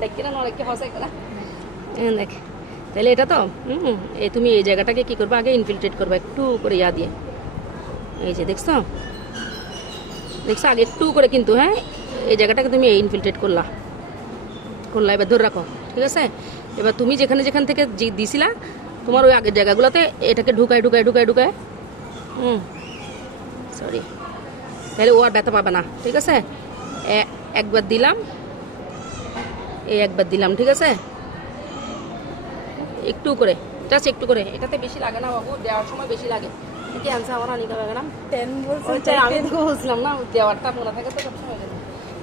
দেখ কিনা অনেককে হসাই করা দেখ তাহলে এটা তো এই তুমি এই জায়গাটাকে কি করবে আগে ইনফিলট্রেট করবে একটু করে ইয়া দিয়ে এই যে দেখছো দেখছো আগে একটু করে কিন্তু হ্যাঁ এই জায়গাটাকে তুমি ইনফিলট্রেট করলা এবার ধরে রাখো ঠিক আছে এবার তুমি যেখানে যেখান থেকে দিছিলা তোমার ওই আগের জায়গাগুলোতে এটাকে ঢুকায় সরি তাহলে ও আর ব্যথা পাবে না ঠিক আছে একবার দিলাম একবার দিলাম ঠিক আছে একটু করে জাস্ট একটু করে এটাতে বেশি লাগে না বাবু দেওয়ার সময় বেশি লাগে কি আনসার আমার আনিকা লাগে না 10 বলছে আমি তো বুঝলাম না দেওয়ারটা মনে থাকে তো সবসময়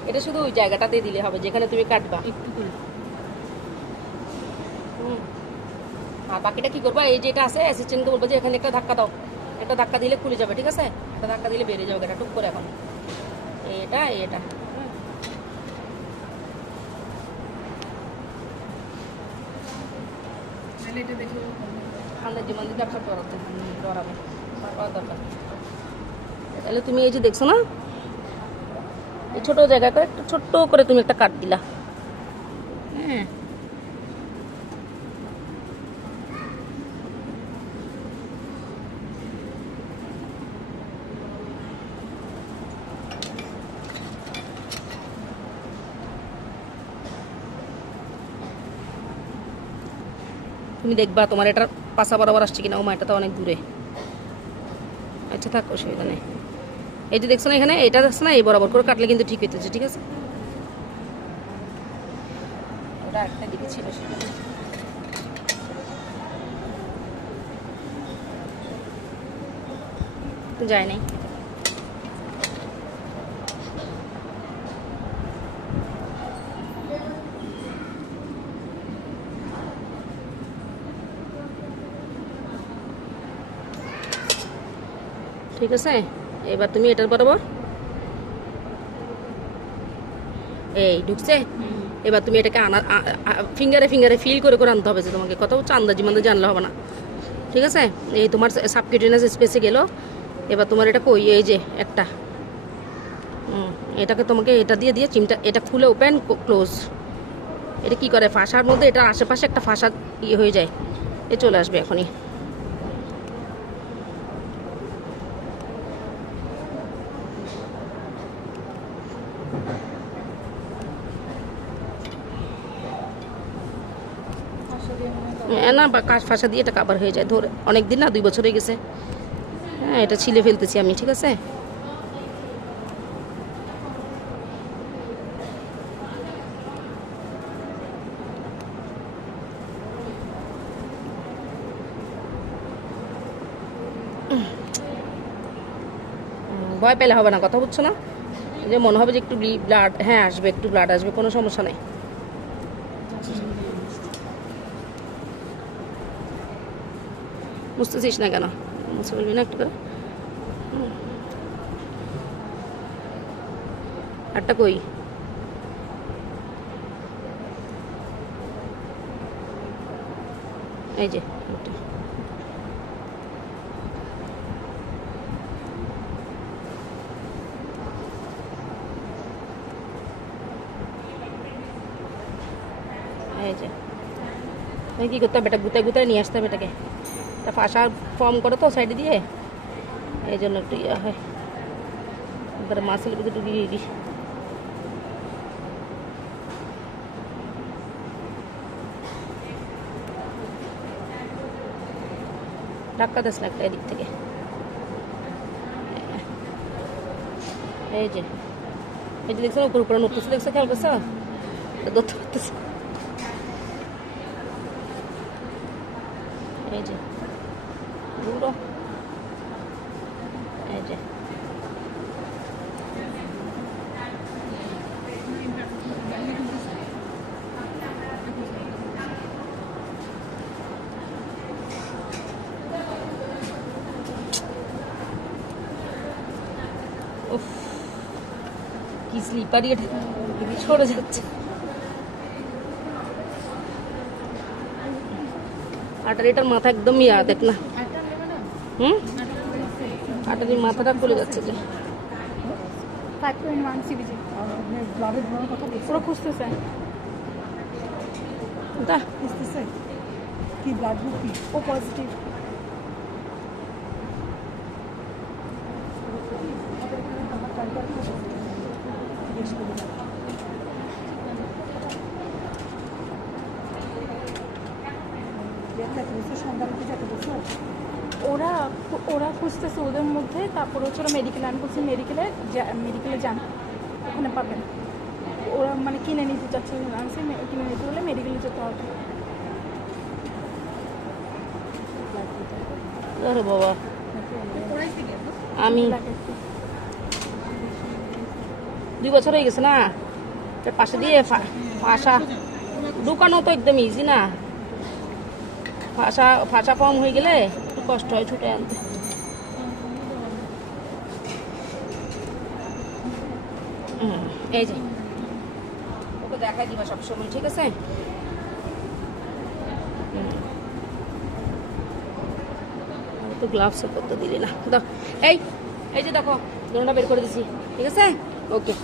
এটা শুধু ওই জায়গাটাতেই দিলে হবে যেখানে তুমি কাটবা একটু করে আর বাকিটা কি করবা এই যেটা আছে অ্যাসিস্ট্যান্টকে বলবো যে এখানে একটা ধাক্কা দাও একটা ধাক্কা দিলে খুলে যাবে ঠিক আছে একটা ধাক্কা দিলে বেরিয়ে যাবে এটা টুক করে এখন এটা ঠান্ডার জীবন ব্যবসা করাতে করাবে দরকার তাহলে তুমি এই যে দেখছো না এই ছোট জায়গা করে একটু ছোট্ট করে তুমি একটা কাট দিলা হ্যাঁ তুমি দেখবা তোমার এটার পাশা বরাবর আসছে কিনা ও মা এটা তো অনেক দূরে আচ্ছা থাক অসুবিধা নেই এই যে দেখছো না এখানে এটা দেখছো না এই বরাবর করে কাটলে কিন্তু ঠিক হইতেছে ঠিক আছে ওটা একটা দিকে ছিল সেটা যায় নাই ঠিক আছে এবার তুমি এটার বরাবর এই ঢুকছে এবার তুমি এটাকে ফিঙ্গারে ফিল করে আনতে হবে যে তোমাকে কত হচ্ছে আন্দাজি জানলে হবে না ঠিক আছে এই তোমার সাবকিউটেনাস স্পেসে গেল এবার তোমার এটা কই এই যে একটা এটাকে তোমাকে এটা দিয়ে চিমটা এটা খুলে ওপেন ক্লোজ এটা কি করে ফাঁসার মধ্যে এটার আশেপাশে একটা ফাঁসা ইয়ে হয়ে যায় এ চলে আসবে এখনই না কাজ ফাঁসা দিয়ে এটা কাভার হয়ে যায় ধরে অনেক দিন না 2 বছর হয়ে গেছে হ্যাঁ এটা ছিলে ফেলতেছি আমি ঠিক আছে ভয় পেলে হবে না কথা বুঝছো না যে মনে হবে যে একটু ব্লাড হ্যাঁ আসবে একটু ব্লাড আসবে কোনো সমস্যা নেই বুঝতেছিস না কেন মুছে বলবি না একটু করে আরটা কই এই যে এই যে কি করতে হবে এটা গুতায় নিয়ে আসতে হবে এটাকে তা ফাঁসা ফর্ম করে তো সাইডে দিয়ে এই জন্য একটু ইয়ে হয় এবারে মাছের ভিতরে ঢুকিয়ে দিই ধাক্কা দিস না একটা এদিক থেকে এই যে দেখছো উপরে নড়তেছে দেখছো খেয়াল করছো ধরতে পারতেছে এই যে পুরো এই যে কি স্লিপারি এটা সরে যাচ্ছে আটার এটার মাথা একদম ইয়া দেখ না আটার মাথাটা খুলে যাচ্ছে যে 5.1 সিবিজি। ব্লাডের ধরনের কথা বলছো? ওরা খুঁজতেছে। দা বুঝতেছে কি ব্লাড গ্রুপ কি? ও পজিটিভ। ওরা ওরা খুঁজতেছে ওদের মধ্যে, তারপর হচ্ছে ওরা মেডিকেলে, আমি বলছি মেডিকেলে যান, ওখানে পাবেন। ওরা মানে কিনে নিতে চাচ্ছে, আমি কিনে নিতে হলে মেডিকেলে যেতে হবে। আরে বাবা, আমি 2 বছর হয়ে গেছে না, তার পাশে দিয়ে ফাঁসা ঢুকানো তো একদম ইজি না, ফাঁসা কম হয়ে গেলে একটু কষ্ট হয় ছুটে আনতে। এই যে ওকে দেখাই দিবা সবসময়, ঠিক আছে? তো গ্লাভসও করতে দিলি না, দাও। এই যে দেখো, ধরনা বের করে দিছি, ঠিক আছে? ওকে।